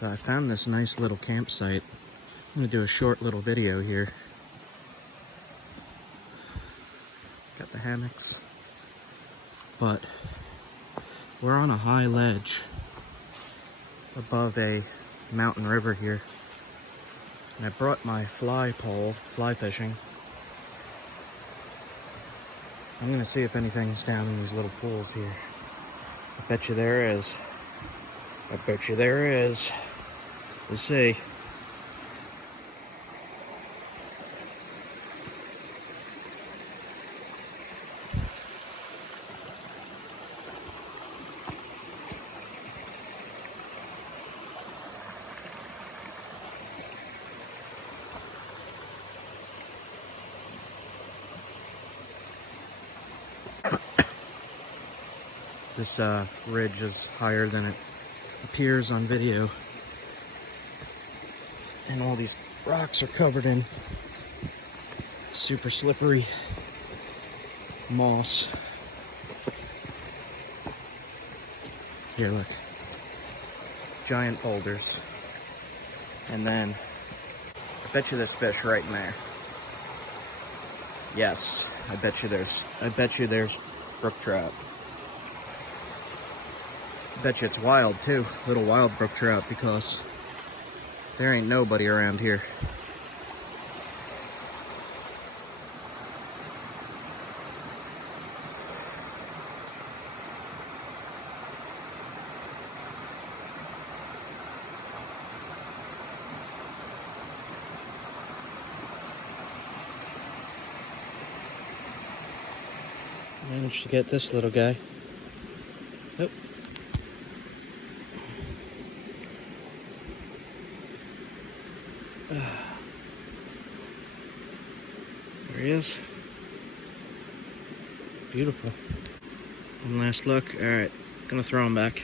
I found this nice little campsite. I'm gonna do a short little video here. Got the hammocks. But we're on a high ledge above a mountain river here. And I brought my fly pole, fly fishing. I'm gonna see if anything's down in these little pools here. I bet you there is. I bet you there is. We'll see. This ridge is higher than it appears on video. And all these rocks are covered in super slippery moss. Here, look. Giant boulders. And then, I bet you there's fish right in there. Yes, I bet you there's brook trout. I bet you it's wild too, little wild brook trout, because there ain't nobody around here. Managed to get this little guy. Oh. There he is. Beautiful. One last look. Alright, gonna throw him back.